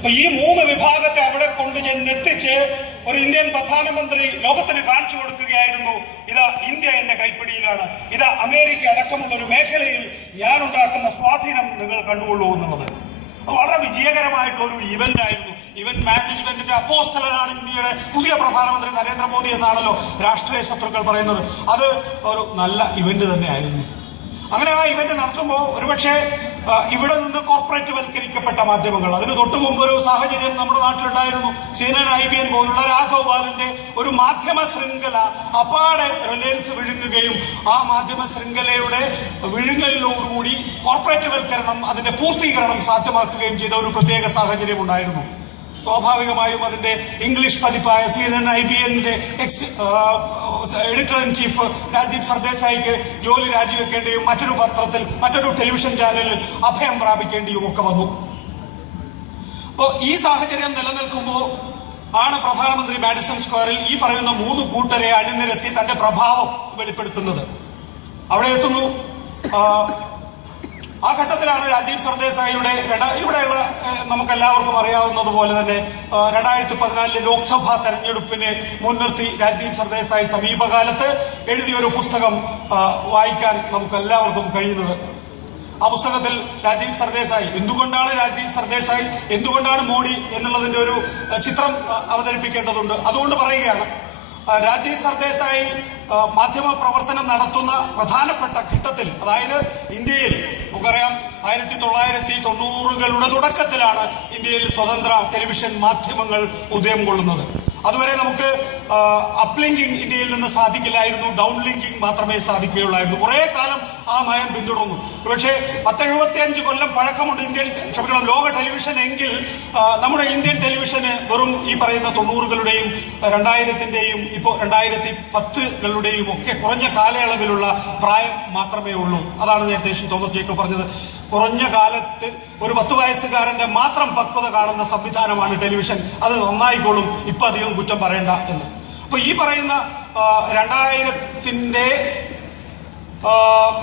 അപ്പൊ ഈ മൂന്ന് വിഭാഗത്തെ അവിടെ കൊണ്ടുചെന്നെത്തിച്ച് ഒരു ഇന്ത്യൻ പ്രധാനമന്ത്രി ലോകത്തിന് കാണിച്ചു കൊടുക്കുകയായിരുന്നു. ഇതാ ഇന്ത്യ എന്റെ കൈപ്പിടിയിലാണ്. ഇതാ അമേരിക്ക അടക്കമുള്ള ഒരു മേഖലയിൽ ഞാൻ ഉണ്ടാക്കുന്ന സ്വാധീനം നിങ്ങൾ കണ്ടുകൊള്ളൂ എന്നുള്ളത്. വളരെ വിജയകരമായിട്ടുള്ള ഒരു ഇവന്റ് ആയിരുന്നു. ഇവന്റ് മാനേജ്മെന്റിന്റെ അപ്പോസ്തലനാണ് ഇന്ത്യയുടെ പുതിയ പ്രധാനമന്ത്രി നരേന്ദ്രമോദി എന്നാണല്ലോ രാഷ്ട്രീയ ശത്രുക്കൾ പറയുന്നത്. അത് ഒരു നല്ല ഇവന്റ് തന്നെയായിരുന്നു അങ്ങനെ ആ ഇവന്റ് നടത്തുമ്പോൾ ഒരുപക്ഷെ ഇവിടെ നിന്ന് കോർപ്പറേറ്റ് വൽക്കരിക്കപ്പെട്ട മാധ്യമങ്ങൾ. അതിന് തൊട്ടു മുമ്പ് ഒരു സാഹചര്യം നമ്മുടെ നാട്ടിലുണ്ടായിരുന്നു. സീനൻ ഐ ബി എൻ പോലുള്ള രാഘവ് ഒരു മാധ്യമ ശൃംഖല അപ്പാടെ റിലയൻസ് വിഴുങ്ങുകയും ആ മാധ്യമ ശൃംഖലയുടെ വിഴുങ്ങലിനോടുകൂടി കോർപ്പറേറ്റ് വൽക്കരണം അതിന്റെ പൂർത്തീകരണം സാധ്യമാക്കുകയും ചെയ്ത ഒരു പ്രത്യേക സാഹചര്യം ഉണ്ടായിരുന്നു. സ്വാഭാവികമായും അതിന്റെ English പതിപ്പായ C N N I B N ex editor in chief Rajeev സർദേശായിക്ക് ജോലി രാജിവെക്കേണ്ടിയും മറ്റൊരു പത്രത്തിൽ മറ്റൊരു ടെലിവിഷൻ ചാനലിൽ അഭയം പ്രാപിക്കേണ്ടിയും ഒക്കെ വന്നു. അപ്പോ ഈ സാഹചര്യം നിലനിൽക്കുമ്പോൾ ആണ് പ്രധാനമന്ത്രി മാഡിസൺ സ്ക്വയറിൽ ഈ പറയുന്ന മൂന്ന് കൂട്ടരെ അണിനിരത്തി തന്റെ പ്രഭാവം വെളിപ്പെടുത്തുന്നത്. അവിടെ എത്തുന്നു. ആ, ഘട്ടത്തിലാണ് രാജീവ് സർദേശായിയുടെ രണ്ടാ- ഇവിടെയുള്ള നമുക്ക് എല്ലാവർക്കും അറിയാവുന്നതുപോലെ തന്നെ രണ്ടായിരത്തി പതിനാലിലെ ലോക്സഭാ തെരഞ്ഞെടുപ്പിനെ മുൻനിർത്തി രാജീവ് സർദേശായി സമീപകാലത്ത് എഴുതിയ ഒരു പുസ്തകം വായിക്കാൻ നമുക്കെല്ലാവർക്കും കഴിയുന്നത്. ആ പുസ്തകത്തിൽ രാജീവ് സർദേശായി എന്തുകൊണ്ടാണ് രാജീവ് സർദേശായി എന്തുകൊണ്ടാണ് മോഡി എന്നുള്ളതിന്റെ ഒരു ചിത്രം അവതരിപ്പിക്കേണ്ടതുണ്ട്. അതുകൊണ്ട് പറയുകയാണ് രാജീവ് സർദേശായി മാധ്യമ പ്രവർത്തനം നടത്തുന്ന പ്രധാനപ്പെട്ട ഘട്ടത്തിൽ അതായത് ഇന്ത്യയിൽ നമുക്കറിയാം ആയിരത്തി തൊള്ളായിരത്തി തൊണ്ണൂറുകളുടെ തുടക്കത്തിലാണ് ഇന്ത്യയിൽ സ്വതന്ത്ര ടെലിവിഷൻ മാധ്യമങ്ങൾ ഉദയം കൊള്ളുന്നത്. അതുവരെ നമുക്ക് അപ്ലിങ്കിങ് ഇന്ത്യയിൽ നിന്ന് സാധിക്കില്ലായിരുന്നു ഡൗൺ ലിങ്കിങ് മാത്രമേ സാധിക്കുകയുള്ളായിരുന്നു. കുറെ കാലം ആ നയം പിന്തുടർന്നു. പക്ഷേ പത്തെഴുപത്തിയഞ്ച് കൊല്ലം പഴക്കമുണ്ട് ഇന്ത്യൻ ക്ഷമിക്കണം ലോക ടെലിവിഷൻ എങ്കിൽ നമ്മുടെ ഇന്ത്യൻ ടെലിവിഷന് വെറും ഈ പറയുന്ന തൊണ്ണൂറുകളുടെയും രണ്ടായിരത്തിന്റെയും ഇപ്പോൾ രണ്ടായിരത്തി പത്തുകളുടെയും ഒക്കെ കുറഞ്ഞ കാലയളവിലുള്ള പ്രായം മാത്രമേ ഉള്ളൂ. അതാണ് നേരത്തെ ശ്രീ തോമസ് ജേക്കബ് പറഞ്ഞത്. കുറഞ്ഞ കാലത്ത് ഒരു പത്ത് വയസ്സുകാരന്റെ മാത്രം പക്വത കാണുന്ന സംവിധാനമാണ് ടെലിവിഷൻ. അത് നന്നായിക്കോളും ഇപ്പൊ അധികം കുറ്റം പറയണ്ട എന്ന്. അപ്പൊ ഈ പറയുന്ന രണ്ടായിരത്തിന്റെ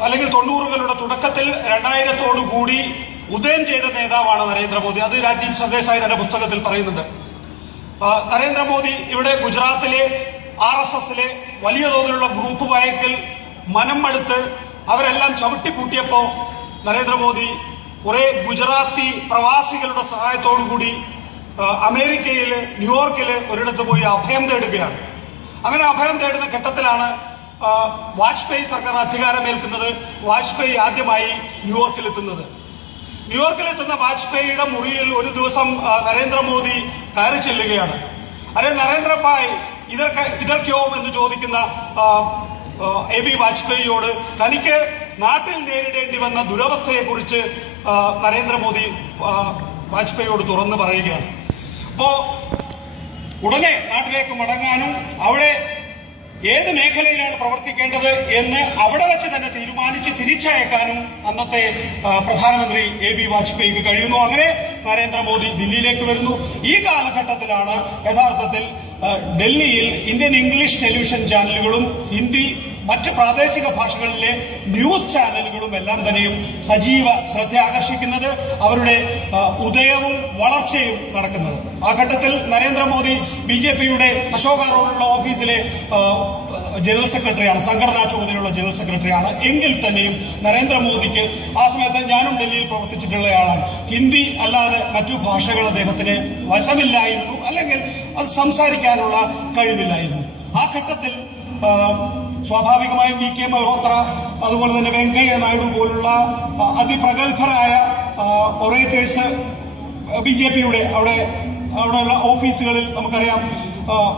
അല്ലെങ്കിൽ തൊണ്ണൂറുകളുടെ തുടക്കത്തിൽ രണ്ടായിരത്തോടു കൂടി ഉദയം ചെയ്ത നേതാവാണ് നരേന്ദ്രമോദി. അത് രാജീവ് സന്ദേശായി തന്റെ പുസ്തകത്തിൽ പറയുന്നുണ്ട്. നരേന്ദ്രമോദി ഇവിടെ ഗുജറാത്തിലെ ആർ എസ് എസിലെ വലിയ തോതിലുള്ള ഗ്രൂപ്പ് വായക്കൽ മനം മടുത്ത് അവരെല്ലാം ചവിട്ടിപ്പൂട്ടിയപ്പോൾ നരേന്ദ്രമോദി കുറെ ഗുജറാത്തി പ്രവാസികളുടെ സഹായത്തോടു കൂടി ആ, അമേരിക്കയിൽ ന്യൂയോർക്കിൽ ഒരിടത്ത് പോയി അഭയം തേടുകയാണ്. അങ്ങനെ അഭയം തേടുന്ന ഘട്ടത്തിലാണ് വാജ്പേയി സർക്കാർ അധികാരമേൽക്കുന്നത് വാജ്പേയി ആദ്യമായി ന്യൂയോർക്കിലെത്തുന്നത്. ന്യൂയോർക്കിലെത്തുന്ന വാജ്പേയിയുടെ മുറിയിൽ ഒരു ദിവസം നരേന്ദ്രമോദി കയറി ചെല്ലുകയാണ്. അരെ നരേന്ദ്രഭായ് ഇതൊക്കെ ഇതൊക്കെയോ എന്ന് ചോദിക്കുന്ന എ ബി വാജ്പേയിയോട് തനിക്ക് നാട്ടിൽ നേരിടേണ്ടി വന്ന ദുരവസ്ഥയെക്കുറിച്ച് കുറിച്ച് നരേന്ദ്രമോദി വാജ്പേയിയോട് തുറന്നു പറയുകയാണ്. അപ്പോ ഉടനെ നാട്ടിലേക്ക് മടങ്ങാനും അവിടെ ഏത് മേഖലയിലാണ് പ്രവർത്തിക്കേണ്ടത് എന്ന് അവിടെ വെച്ച് തന്നെ തീരുമാനിച്ച് തിരിച്ചയക്കാനും അന്നത്തെ പ്രധാനമന്ത്രി എ ബി വാജ്പേയിക്ക് കഴിയുന്നു. അങ്ങനെ നരേന്ദ്രമോദി ദില്ലിയിലേക്ക് വരുന്നു. ഈ കാലഘട്ടത്തിലാണ് യഥാർത്ഥത്തിൽ ഡൽഹിയിൽ ഇന്ത്യൻ ഇംഗ്ലീഷ് ടെലിവിഷൻ ചാനലുകളും ഹിന്ദി മറ്റ് പ്രാദേശിക ഭാഷകളിലെ ന്യൂസ് ചാനലുകളും എല്ലാം തന്നെയും സജീവ ശ്രദ്ധ ആകർഷിക്കുന്നത് അവരുടെ ഉദയവും വളർച്ചയും നടക്കുന്നത്. ആ ഘട്ടത്തിൽ നരേന്ദ്രമോദി ബി ജെ പിയുടെ അശോക റോഡുള്ള ഓഫീസിലെ ജനറൽ സെക്രട്ടറിയാണ് സംഘടനാ ചുമതലയുള്ള ജനറൽ സെക്രട്ടറിയാണ്. എങ്കിൽ തന്നെയും നരേന്ദ്രമോദിക്ക് ആ സമയത്ത് ഞാനും ഡൽഹിയിൽ പ്രവർത്തിച്ചിട്ടുള്ളയാളാണ് ഹിന്ദി അല്ലാതെ മറ്റു ഭാഷകൾ അദ്ദേഹത്തിന് വശമില്ലായിരുന്നു. അല്ലെങ്കിൽ അത് സംസാരിക്കാനുള്ള കഴിവില്ലായിരുന്നു. ആ ഘട്ടത്തിൽ സ്വാഭാവികമായും വി കെ മൽഹോത്ര അതുപോലെ തന്നെ വെങ്കയ്യ നായിഡു പോലുള്ള അതിപ്രഗത്ഭരായ ഒറേറ്റേഴ്സ് ബി ജെ പിയുടെ അവിടെ അവിടെയുള്ള ഓഫീസുകളിൽ നമുക്കറിയാം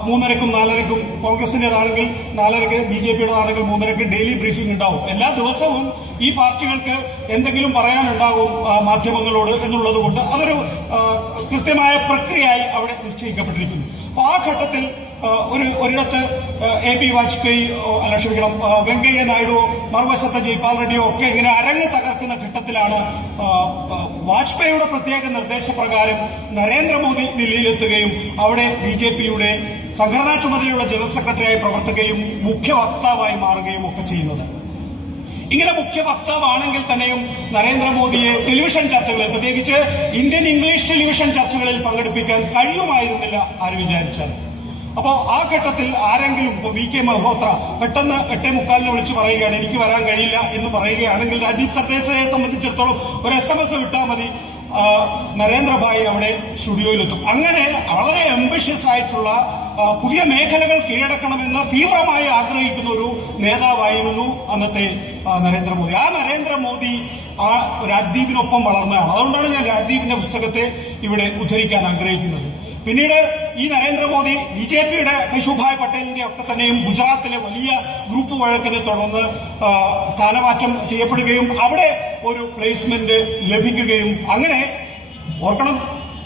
മൂന്നരക്കും നാലരക്കും കോൺഗ്രസിന്റെതാണെങ്കിൽ നാലരക്ക് ബി ജെ പിയുടേതാണെങ്കിൽ മൂന്നരക്ക് ഡെയിലി ബ്രീഫിംഗ് ഉണ്ടാവും. എല്ലാ ദിവസവും ഈ പാർട്ടികൾക്ക് എന്തെങ്കിലും പറയാനുണ്ടാവും മാധ്യമങ്ങളോട് എന്നുള്ളത് കൊണ്ട് അതൊരു കൃത്യമായ പ്രക്രിയയായി അവിടെ നിശ്ചയിക്കപ്പെട്ടിരിക്കുന്നു. അപ്പോൾ ആ ഘട്ടത്തിൽ ഒരു ഒരിടത്ത് എ പി വാജ്പേയി അല്ല ക്ഷമിക്കണം വെങ്കയ്യ നായിഡുവോ മറുവശത്ത് ജയ്പാൽ റെഡ്ഡിയോ ഒക്കെ ഇങ്ങനെ അരങ്ങ് തകർക്കുന്ന ഘട്ടത്തിലാണ് വാജ്പേയിയുടെ പ്രത്യേക നിർദ്ദേശപ്രകാരം നരേന്ദ്രമോദി ദില്ലിയിലെത്തുകയും അവിടെ ബി ജെ പിയുടെ സംഘടനാ ചുമതലയുള്ള ജനറൽ സെക്രട്ടറിയായി പ്രവർത്തിക്കുകയും മുഖ്യ വക്താവായി മാറുകയും ഒക്കെ ചെയ്യുന്നത്. ഇങ്ങനെ മുഖ്യ വക്താവാണെങ്കിൽ തന്നെയും നരേന്ദ്രമോദിയെ ടെലിവിഷൻ ചർച്ചകളിൽ പ്രത്യേകിച്ച് ഇന്ത്യൻ ഇംഗ്ലീഷ് ടെലിവിഷൻ ചർച്ചകളിൽ പങ്കെടുപ്പിക്കാൻ കഴിയുമായിരുന്നില്ല ആര് വിചാരിച്ചാൽ അപ്പോൾ ആ ഘട്ടത്തിൽ ആരെങ്കിലും ഇപ്പോൾ വി കെ മൽഹോത്ര പെട്ടെന്ന് എട്ടേ മുക്കാലിന് വിളിച്ച് പറയുകയാണ് എനിക്ക് വരാൻ കഴിയില്ല എന്ന് പറയുകയാണെങ്കിൽ രാജീവ് സർദേശയെ സംബന്ധിച്ചിടത്തോളം ഒരു എസ് എം എസ് വിട്ടാൽ മതി. നരേന്ദ്രഭായി അവിടെ സ്റ്റുഡിയോയിലെത്തും. അങ്ങനെ വളരെ എംബിഷ്യസ് ആയിട്ടുള്ള പുതിയ മേഖലകൾ കീഴടക്കണമെന്ന് തീവ്രമായി ആഗ്രഹിക്കുന്ന ഒരു നേതാവായിരുന്നു അന്നത്തെ നരേന്ദ്രമോദി. ആ നരേന്ദ്രമോദി ആ രാജ്ദീപിനൊപ്പം വളർന്നതാണ് അതുകൊണ്ടാണ് ഞാൻ രാജ്ദീപിന്റെ പുസ്തകത്തെ ഇവിടെ ഉദ്ധരിക്കാൻ ആഗ്രഹിക്കുന്നത്. പിന്നീട് ഈ നരേന്ദ്രമോദി ബി ജെ പിയുടെ കേശുഭായ് പട്ടേലിന്റെ ഒക്കെ തന്നെയും ഗുജറാത്തിലെ വലിയ ഗ്രൂപ്പ് വഴക്കിനെ തുടർന്ന് സ്ഥാനമാറ്റം ചെയ്യപ്പെടുകയും അവിടെ ഒരു പ്ലേസ്മെന്റ് ലഭിക്കുകയും അങ്ങനെ ഓർക്കണം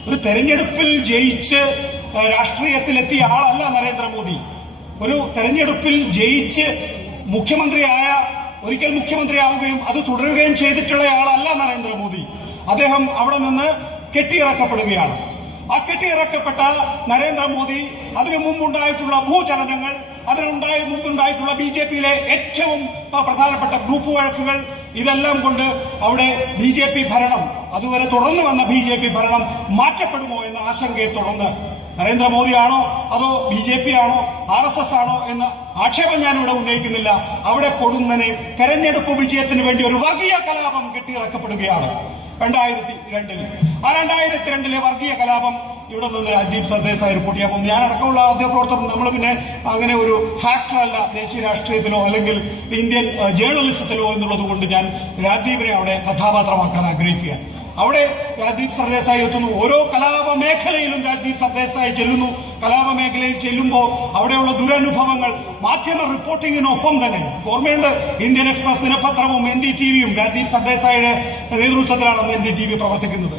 ഒരു തെരഞ്ഞെടുപ്പിൽ ജയിച്ച് രാഷ്ട്രീയത്തിലെത്തിയ ആളല്ല നരേന്ദ്രമോദി. ഒരു തെരഞ്ഞെടുപ്പിൽ ജയിച്ച് മുഖ്യമന്ത്രിയായ ഒരിക്കൽ മുഖ്യമന്ത്രിയാവുകയും അത് തുടരുകയും ചെയ്തിട്ടുള്ള ആളല്ല നരേന്ദ്രമോദി. അദ്ദേഹം അവിടെ നിന്ന് കെട്ടിയിറക്കപ്പെടുകയാണ്. ആ കെട്ടിയിറക്കപ്പെട്ട നരേന്ദ്രമോദി അതിനു മുമ്പുണ്ടായിട്ടുള്ള ഭൂചലനങ്ങൾ അതിനുണ്ടായ മുമ്പുണ്ടായിട്ടുള്ള ബി ജെ പിയിലെ ഏറ്റവും പ്രധാനപ്പെട്ട ഗ്രൂപ്പ് വഴക്കുകൾ ഇതെല്ലാം കൊണ്ട് അവിടെ ബി ജെ പി ഭരണം അതുവരെ തുടർന്നു വന്ന ബി ജെ പി ഭരണം മാറ്റപ്പെടുമോ എന്ന ആശങ്കയെ തുടർന്ന് നരേന്ദ്രമോദിയാണോ അതോ ബി ജെ പി ആണോ ആർ എസ് എസ് ആണോ എന്ന ആക്ഷേപം ഞാൻ ഇവിടെ ഉന്നയിക്കുന്നില്ല. അവിടെ കൊടുന്നനെ തെരഞ്ഞെടുപ്പ് വിജയത്തിന് വേണ്ടി ഒരു വർഗീയ കലാപം കെട്ടിയിറക്കപ്പെടുകയാണ്. രണ്ടായിരത്തി രണ്ടിൽ ആ രണ്ടായിരത്തി രണ്ടിലെ വർഗീയ കലാപം ഇവിടെ നിന്ന് രാജ്ദീപ് സർദേശായി റിപ്പോർട്ട് ചെയ്യാം അപ്പം ഞാൻ അടക്കമുള്ള പ്രവർത്തകർ നമ്മൾ പിന്നെ അങ്ങനെ ഒരു ഫാക്ടറല്ല ദേശീയ രാഷ്ട്രീയത്തിലോ അല്ലെങ്കിൽ ഇന്ത്യൻ ജേർണലിസത്തിലോ എന്നുള്ളത് കൊണ്ട് ഞാൻ രാജ്ദീപിനെ അവിടെ കഥാപാത്രമാക്കാൻ ആഗ്രഹിക്കുകയാണ്. അവിടെ രാജ്ദീപ് സർദേശായി എത്തുന്നു. ഓരോ കലാപ മേഖലയിലും രാജ്ദീപ് സർദേശായി ചെല്ലുന്നു. കലാപ മേഖലയിൽ ചെല്ലുമ്പോൾ അവിടെയുള്ള ദുരനുഭവങ്ങൾ മാധ്യമ റിപ്പോർട്ടിങ്ങിനൊപ്പം തന്നെ ഓർമ്മയുണ്ട്. ഇന്ത്യൻ എക്സ്പ്രസ് ദിനപത്രവും എൻ ഡി ടി വിയും രാജ്ദീപ് സർദേശായിയുടെ നേതൃത്വത്തിലാണ് അന്ന് എൻ ഡി ടി വി പ്രവർത്തിക്കുന്നത്.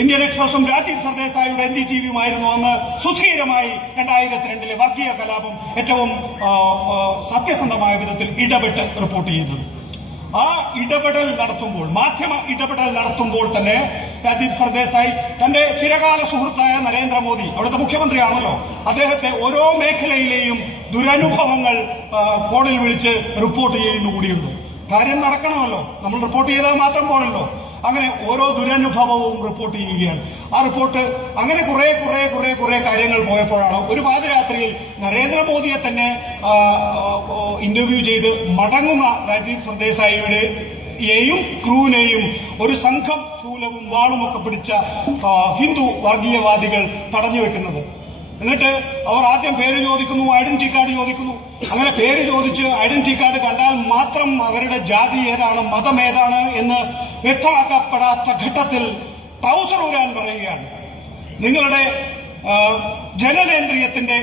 ഇന്ത്യൻ എക്സ്പ്രസും രാജീവ് സർദേശായിയുടെ എൻ ഡി ടി വിയുമായിരുന്നു അന്ന് സുധീരമായി രണ്ടായിരത്തി രണ്ടിലെ വർഗീയ കലാപം ഏറ്റവും സത്യസന്ധമായ വിധത്തിൽ ഇടപെട്ട് റിപ്പോർട്ട് ചെയ്തത്. ആ ഇടപെടൽ നടത്തുമ്പോൾ മാധ്യമ ഇടപെടൽ നടത്തുമ്പോൾ തന്നെ രാജീവ് സർദേശായി തന്റെ ചിരകാല സുഹൃത്തായ നരേന്ദ്രമോദി അവിടുത്തെ മുഖ്യമന്ത്രിയാണല്ലോ അദ്ദേഹത്തെ ഓരോ മേഖലയിലെയും ദുരനുഭവങ്ങൾ ഫോണിൽ വിളിച്ച് റിപ്പോർട്ട് ചെയ്യുന്നു കൂടിയുണ്ട്. കാര്യം നടക്കണമല്ലോ. നമ്മൾ റിപ്പോർട്ട് ചെയ്താൽ മാത്രം പോരല്ലോ. അങ്ങനെ ഓരോ ദുരനുഭവവും റിപ്പോർട്ട് ചെയ്യുകയാണ്. ആ റിപ്പോർട്ട് അങ്ങനെ കുറെ കുറെ കുറെ കുറെ കാര്യങ്ങൾ പോയപ്പോഴാണ് ഒരു പാതിരാത്രിയിൽ നരേന്ദ്രമോദിയെ തന്നെ ഇന്റർവ്യൂ ചെയ്ത് മടങ്ങുന്ന രാജീവ് സർദേശായിയുടെ യെയും ക്രൂവിനെയും ഒരു സംഘം ശൂലവും വാളുമൊക്കെ പിടിച്ച ഹിന്ദു വർഗീയവാദികൾ തടഞ്ഞു വെക്കുന്നത്. എന്നിട്ട് അവർ ആദ്യം പേര് ചോദിക്കുന്നു ഐഡന്റിറ്റി കാർഡ് ചോദിക്കുന്നു. അങ്ങനെ പേര് ചോദിച്ച് ഐഡന്റിറ്റി കാർഡ് കണ്ടാൽ മാത്രം അവരുടെ ജാതി ഏതാണ് മതം ഏതാണ് എന്ന് വ്യക്തമാക്കപ്പെടാത്ത ഘട്ടത്തിൽ ട്രൗസർ ഊരാൻ പറയുകയാണ്. നിങ്ങളുടെ ജനനേന്ദ്രിയത്തിന്റെ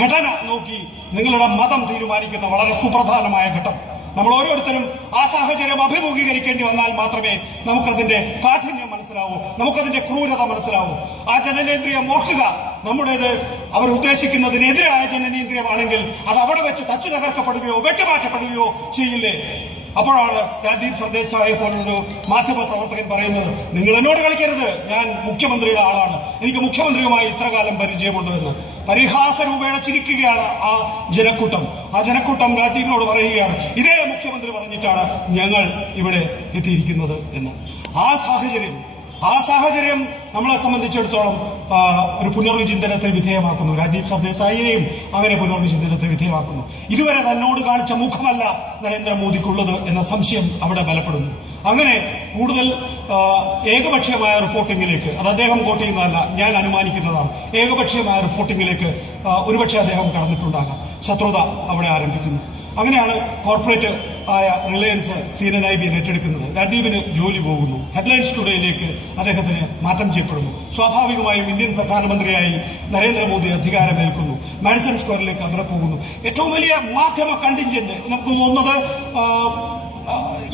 ഘടന നോക്കി നിങ്ങളുടെ മതം തീരുമാനിക്കുന്ന വളരെ സുപ്രധാനമായ ഘട്ടം. നമ്മൾ ഓരോരുത്തരും ആ സാഹചര്യം അഭിമുഖീകരിക്കേണ്ടി വന്നാൽ മാത്രമേ നമുക്കതിന്റെ കാഠിന്യം മനസ്സിലാവൂ നമുക്കതിന്റെ ക്രൂരത മനസ്സിലാവൂ. ആ ജനനേന്ദ്രിയം ഓർക്കുക. നമ്മുടേത് അവർ ഉദ്ദേശിക്കുന്നതിനെതിരായ ജനനേന്ദ്രിയമാണെങ്കിൽ അത് അവിടെ വെച്ച് തച്ചു തകർക്കപ്പെടുകയോ വെട്ടിമാറ്റപ്പെടുകയോ ചെയ്യില്ലേ? അപ്പോഴാണ് രാജീവ് സർദേശായ പോലൊരു മാധ്യമ പ്രവർത്തകൻ പറയുന്നത്. നിങ്ങൾ എന്നോട് കളിക്കരുത്. ഞാൻ മുഖ്യമന്ത്രിയുടെ ആളാണ്. എനിക്ക് മുഖ്യമന്ത്രിയുമായി ഇത്രകാലം പരിചയമുണ്ട് എന്ന്. പരിഹാസ രൂപേണ ചിരിക്കുകയാണ് ആ ജനക്കൂട്ടം. ആ ജനക്കൂട്ടം രാജീവിനോട് പറയുകയാണ് ഇതേ മുഖ്യമന്ത്രി പറഞ്ഞിട്ടാണ് ഞങ്ങൾ ഇവിടെ എത്തിയിരിക്കുന്നത് എന്ന്. ആ സാഹചര്യം ആ സാഹചര്യം നമ്മളെ സംബന്ധിച്ചിടത്തോളം ഒരു പുനർവിചിന്തനത്തിന് വിധേയമാക്കുന്നു. രാജീവ് സർദേശായിയെയും അങ്ങനെ പുനർവിചിന്തനത്തിന് വിധേയമാക്കുന്നു. ഇതുവരെ തന്നോട് കാണിച്ച മുഖമല്ല നരേന്ദ്രമോദിക്കുള്ളത് എന്ന സംശയം അവിടെ ബലപ്പെടുന്നു. അങ്ങനെ കൂടുതൽ ഏകപക്ഷീയമായ റിപ്പോർട്ടിങ്ങിലേക്ക് അത് അദ്ദേഹം കോട്ട് ചെയ്യുന്നതല്ല ഞാൻ അനുമാനിക്കുന്നതാണ്. ഏകപക്ഷീയമായ റിപ്പോർട്ടിങ്ങിലേക്ക് ഒരുപക്ഷെ അദ്ദേഹം കടന്നിട്ടുണ്ടാകാം. ശത്രുത അവിടെ ആരംഭിക്കുന്നു. അങ്ങനെയാണ് കോർപ്പറേറ്റ് ആയ Reliance C N I B ഏറ്റെടുക്കുന്നത്. രാജീവിന് ജോലി പോകുന്നു. ഹെഡ്ലൈൻസ് ടുഡേയിലേക്ക് അദ്ദേഹത്തിന് മാറ്റം ചെയ്യപ്പെടുന്നു. സ്വാഭാവികമായും ഇന്ത്യൻ പ്രധാനമന്ത്രിയായി നരേന്ദ്രമോദി അധികാരമേൽക്കുന്നു. മാഡിസൺ സ്ക്വയറിലേക്ക് അവിടെ പോകുന്നു. ഏറ്റവും വലിയ മാധ്യമ കണ്ടിഞ്ചന്റ് നമുക്ക് തോന്നുന്നത്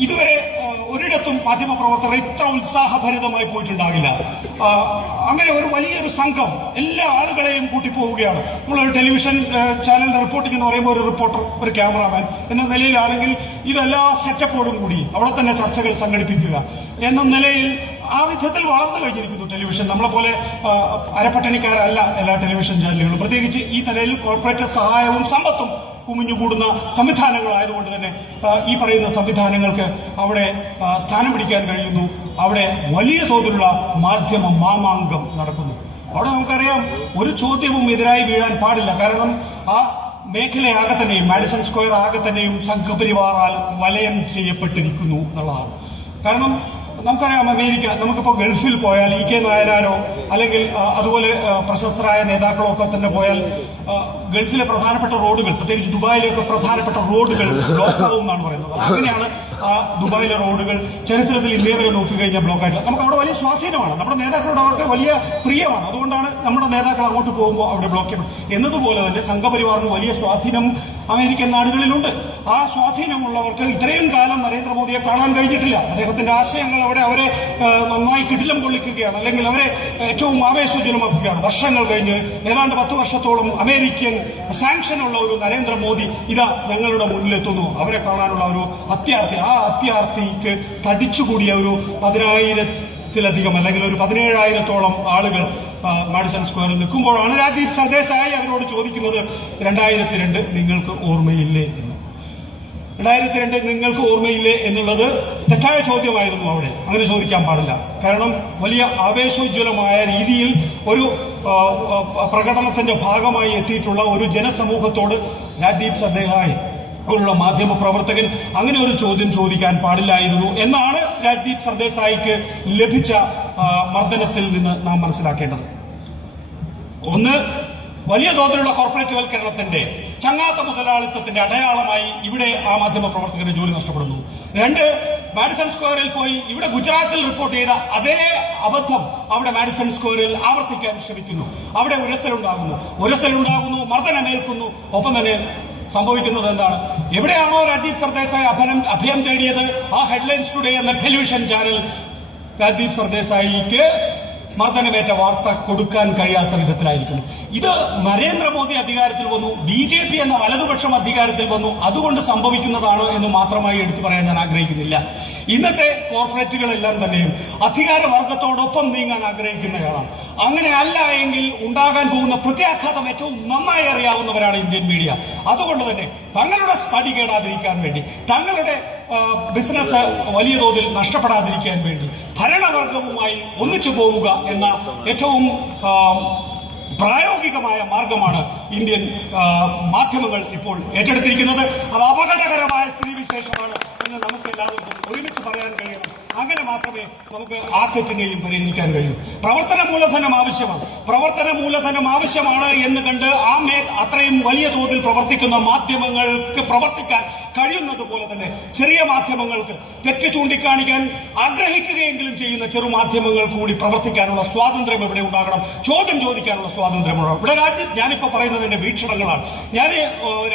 ഇതുവരെ ആ, മാധ്യമ പ്രവർത്തകർ ഇത്ര ഉത്സാഹഭരിതമായി പോയിട്ടുണ്ടാകില്ല. അങ്ങനെ ഒരു വലിയൊരു സംഘം എല്ലാ ആളുകളെയും കൂട്ടി പോവുകയാണ് നമ്മളൊരു ടെലിവിഷൻ ചാനൽ റിപ്പോർട്ടിംഗ് എന്ന് പറയുമ്പോൾ ഒരു റിപ്പോർട്ടർ ഒരു ക്യാമറാമാൻ എന്ന നിലയിലാണെങ്കിൽ ഇതെല്ലാ സെറ്റപ്പോടും കൂടി അവിടെ തന്നെ ചർച്ചകൾ സംഘടിപ്പിക്കുക എന്ന നിലയിൽ ആ വിധത്തിൽ വളർന്നു കഴിഞ്ഞിരിക്കുന്നു ടെലിവിഷൻ. നമ്മളെ പോലെ അരപ്പട്ടണിക്കാരല്ല എല്ലാ ടെലിവിഷൻ ചാനലുകളും. പ്രത്യേകിച്ച് ഈ നിലയിൽ കോർപ്പറേറ്റ് സഹായവും സമ്പത്തും കുമിഞ്ഞുകൂടുന്ന സംവിധാനങ്ങളായതുകൊണ്ട് തന്നെ ഈ പറയുന്ന സംവിധാനങ്ങൾക്ക് അവിടെ സ്ഥാനം പിടിക്കാൻ കഴിയുന്നു. അവിടെ വലിയ തോതിലുള്ള മാധ്യമ മാമാങ്കം നടക്കുന്നു. അവിടെ നമുക്കറിയാം ഒരു ചോദ്യവും എതിരായി വീഴാൻ പാടില്ല. കാരണം ആ മേഖലയാകെ തന്നെയും മാഡിസൺ സ്ക്വയർ ആകെ തന്നെയും സംഘപരിവാറാൽ വലയം ചെയ്യപ്പെട്ടിരിക്കുന്നു എന്നുള്ളതാണ്. കാരണം നമുക്കറിയാം അമേരിക്ക നമുക്കിപ്പോൾ ഗൾഫിൽ പോയാൽ ഇ കെ നായനാരോ അല്ലെങ്കിൽ അതുപോലെ പ്രശസ്തരായ നേതാക്കളോ ഒക്കെ തന്നെ പോയാൽ ഗൾഫിലെ പ്രധാനപ്പെട്ട റോഡുകൾ പ്രത്യേകിച്ച് ദുബായിലെയൊക്കെ പ്രധാനപ്പെട്ട റോഡുകൾ ബ്ലോക്ക് ആവും എന്നാണ് പറയുന്നത്. അങ്ങനെയാണ് ആ ദുബായിലെ റോഡുകൾ ചരിത്രത്തിൽ ഇന്ത്യ വരെ ബ്ലോക്ക് ആയിട്ടില്ല നമുക്ക് അവിടെ വലിയ സ്വാധീനമാണ്. നമ്മുടെ നേതാക്കളോട് അവർക്ക് വലിയ പ്രിയമാണ്. അതുകൊണ്ടാണ് നമ്മുടെ നേതാക്കൾ അങ്ങോട്ട് പോകുമ്പോൾ അവിടെ ബ്ലോക്ക് ചെയ്യണം എന്നതുപോലെ തന്നെ സംഘപരിവാറിന് വലിയ സ്വാധീനം അമേരിക്കൻ നാടുകളിലുണ്ട്. ആ സ്വാധീനമുള്ളവർക്ക് ഇത്രയും കാലം നരേന്ദ്രമോദിയെ കാണാൻ കഴിഞ്ഞിട്ടില്ല. അദ്ദേഹത്തിന്റെ ആശയങ്ങൾ അവിടെ അവരെ നന്നായി കിടിലം കൊള്ളിക്കുകയാണ്. അല്ലെങ്കിൽ അവരെ ഏറ്റവും ആവേശജനമാക്കുകയാണ് വർഷങ്ങൾ കഴിഞ്ഞ് ഏതാണ്ട് പത്ത് വർഷത്തോളം അമേരിക്കൻ സാങ്ഷനുള്ള ഒരു നരേന്ദ്രമോദി ഇതാ ഞങ്ങളുടെ മുന്നിലെത്തുന്നു. അവരെ കാണാനുള്ള ഒരു അത്യാർത്ഥി ആ അത്യാർത്ഥിക്ക് തടിച്ചുകൂടിയ ഒരു പതിനായിരത്തിലധികം അല്ലെങ്കിൽ ഒരു പതിനേഴായിരത്തോളം ആളുകൾ മാഡിസൺ സ്ക്വയറിൽ നിൽക്കുമ്പോഴാണ് രാജീവ് സർദേശായി അവരോട് ചോദിക്കുന്നത് രണ്ടായിരത്തി രണ്ട് നിങ്ങൾക്ക് ഓർമ്മയില്ലേ? എന്ന്. രണ്ടായിരത്തി രണ്ട് നിങ്ങൾക്ക് ഓർമ്മയില്ലേ എന്നുള്ളത് തെറ്റായ ചോദ്യമായിരുന്നു അവിടെ. അങ്ങനെ ചോദിക്കാൻ പാടില്ല. കാരണം വലിയ ആവേശോജ്വലമായ രീതിയിൽ ഒരു പ്രകടനത്തിന്റെ ഭാഗമായി എത്തിയിട്ടുള്ള ഒരു ജനസമൂഹത്തോട് രാജ്ദീപ് സദേഹായി ഉള്ള മാധ്യമ പ്രവർത്തകൻ അങ്ങനെ ഒരു ചോദ്യം ചോദിക്കാൻ പാടില്ലായിരുന്നു എന്നാണ് രാജ്ദീപ് സർദേശായിക്ക് ലഭിച്ച മർദ്ദനത്തിൽ നിന്ന് നാം മനസ്സിലാക്കേണ്ടത്. ഒന്ന് വലിയ തോതിലുള്ള കോർപ്പറേറ്റ് വൽക്കരണത്തിന്റെ ചങ്ങാത്ത മുതലാളിത്തത്തിന്റെ അടയാളമായി ഇവിടെ ആ മാധ്യമ പ്രവർത്തകരുടെ ജോലി നഷ്ടപ്പെടുന്നു. രണ്ട് മാഡിസൺ സ്ക്വയറിൽ പോയി ഇവിടെ ഗുജറാത്തിൽ റിപ്പോർട്ട് ചെയ്ത അതേ അബദ്ധം അവിടെ മാഡിസൺ സ്ക്വയറിൽ ആവർത്തിക്കാൻ ശ്രമിക്കുന്നു. അവിടെ ഉരസലുണ്ടാകുന്നു. ഉരസലുണ്ടാകുന്നു മർദ്ദനമേൽക്കുന്നു. ഒപ്പം തന്നെ സംഭവിക്കുന്നത് എന്താണ്? എവിടെയാണോ രാജീവ് സർദേശായി അഭയം അഭയം തേടിയത് ആ ഹെഡ്ലൈൻസ് ടുഡേ എന്ന ടെലിവിഷൻ ചാനൽ രാജീവ് സർദേശായിക്ക് മർദ്ദനമേറ്റ വാർത്ത കൊടുക്കാൻ കഴിയാത്ത വിധത്തിലായിരിക്കുന്നു. ഇത് നരേന്ദ്രമോദി അധികാരത്തിൽ വന്നു ബി ജെ പി എന്ന വലതുപക്ഷം അധികാരത്തിൽ വന്നു അതുകൊണ്ട് സംഭവിക്കുന്നതാണോ എന്ന് മാത്രമായി എടുത്തു പറയാൻ ഞാൻ ആഗ്രഹിക്കുന്നില്ല. ഇന്നത്തെ കോർപ്പറേറ്റുകളെല്ലാം തന്നെയും അധികാരവർഗത്തോടൊപ്പം നീങ്ങാൻ ആഗ്രഹിക്കുന്നയാളാണ്. അങ്ങനെ അല്ല എങ്കിൽ ഉണ്ടാകാൻ പോകുന്ന പ്രത്യാഘാതം ഏറ്റവും നന്നായി അറിയാവുന്നവരാണ് ഇന്ത്യൻ മീഡിയ. അതുകൊണ്ട് തന്നെ തങ്ങളുടെ സ്ഥടി കേടാതിരിക്കാൻ വേണ്ടി തങ്ങളുടെ ബിസിനസ് വലിയ തോതിൽ നഷ്ടപ്പെടാതിരിക്കാൻ വേണ്ടി ഭരണവർഗവുമായി ഒന്നിച്ചു പോവുക എന്ന ഏറ്റവും പ്രായോഗികമായ മാർഗമാണ് ഇന്ത്യൻ മാധ്യമങ്ങൾ ഇപ്പോൾ ഏറ്റെടുത്തിരിക്കുന്നത്. അത് അപകടകരമായ സ്ഥിതിവിശേഷമാണ് എന്ന് നമുക്ക് എല്ലാവർക്കും ഒരുമിച്ച് പറയാൻ കഴിയണം. അങ്ങനെ മാത്രമേ നമുക്ക് ആ തെറ്റിനെയും പരിഹരിക്കാൻ കഴിയൂ. പ്രവർത്തന മൂലധനം ആവശ്യമാണ്. പ്രവർത്തന മൂലധനം ആവശ്യമാണ് എന്ന് കണ്ട് ആ മേ അത്രയും വലിയ തോതിൽ പ്രവർത്തിക്കുന്ന മാധ്യമങ്ങൾക്ക് പ്രവർത്തിക്കാൻ കഴിയുന്നത് പോലെ തന്നെ ചെറിയ മാധ്യമങ്ങൾക്ക് തെറ്റ് ചൂണ്ടിക്കാണിക്കാൻ ആഗ്രഹിക്കുകയെങ്കിലും ചെയ്യുന്ന ചെറു മാധ്യമങ്ങൾ കൂടി പ്രവർത്തിക്കാനുള്ള സ്വാതന്ത്ര്യം ഇവിടെ ഉണ്ടാകണം. ചോദ്യം ചോദിക്കാനുള്ള സ്വാതന്ത്ര്യം ഉണ്ടാകണം. ഇവിടെ രാജ്യം ഞാനിപ്പോൾ പറയുന്നത് എന്റെ വീക്ഷണങ്ങളാണ്. ഞാൻ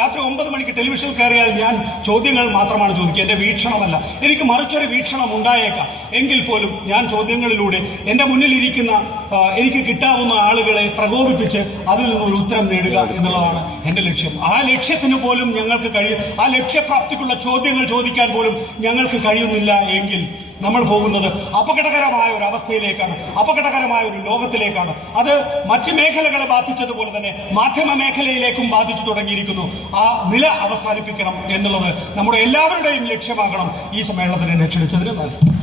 രാത്രി ഒമ്പത് മണിക്ക് ടെലിവിഷൻ കയറിയാൽ ഞാൻ ചോദ്യങ്ങൾ മാത്രമാണ് ചോദിക്കുക. എന്റെ വീക്ഷണമല്ല. എനിക്ക് മറിച്ചൊരു വീക്ഷണം ഉണ്ടായേക്കാം. എങ്കിൽ പോലും ഞാൻ ചോദ്യങ്ങളിലൂടെ എന്റെ മുന്നിലിരിക്കുന്ന എനിക്ക് കിട്ടാവുന്ന ആളുകളെ പ്രകോപിപ്പിച്ച് അതിൽ നിന്നൊരു ഉത്തരം നേടുക എന്നുള്ളതാണ് എന്റെ ലക്ഷ്യം. ആ ലക്ഷ്യത്തിന് പോലും ഞങ്ങൾക്ക് കഴിയും ആ ലക്ഷ്യപ്രാപ്തിക്കുള്ള ചോദ്യങ്ങൾ ചോദിക്കാൻ പോലും ഞങ്ങൾക്ക് കഴിയുന്നില്ല എങ്കിൽ നമ്മൾ പോകുന്നത് അപകടകരമായ ഒരു അവസ്ഥയിലേക്കാണ് അപകടകരമായ ഒരു ലോകത്തിലേക്കാണ്. അത് മറ്റ് മേഖലകളെ ബാധിച്ചതുപോലെ തന്നെ മാധ്യമ മേഖലയിലേക്കും ബാധിച്ചു തുടങ്ങിയിരിക്കുന്നു. ആ നില അവസാനിപ്പിക്കണം എന്നുള്ളത് നമ്മുടെ എല്ലാവരുടെയും ലക്ഷ്യമാകണം. ഈ സമ്മേളനത്തിന് ക്ഷണിച്ചതിന് നന്ദി.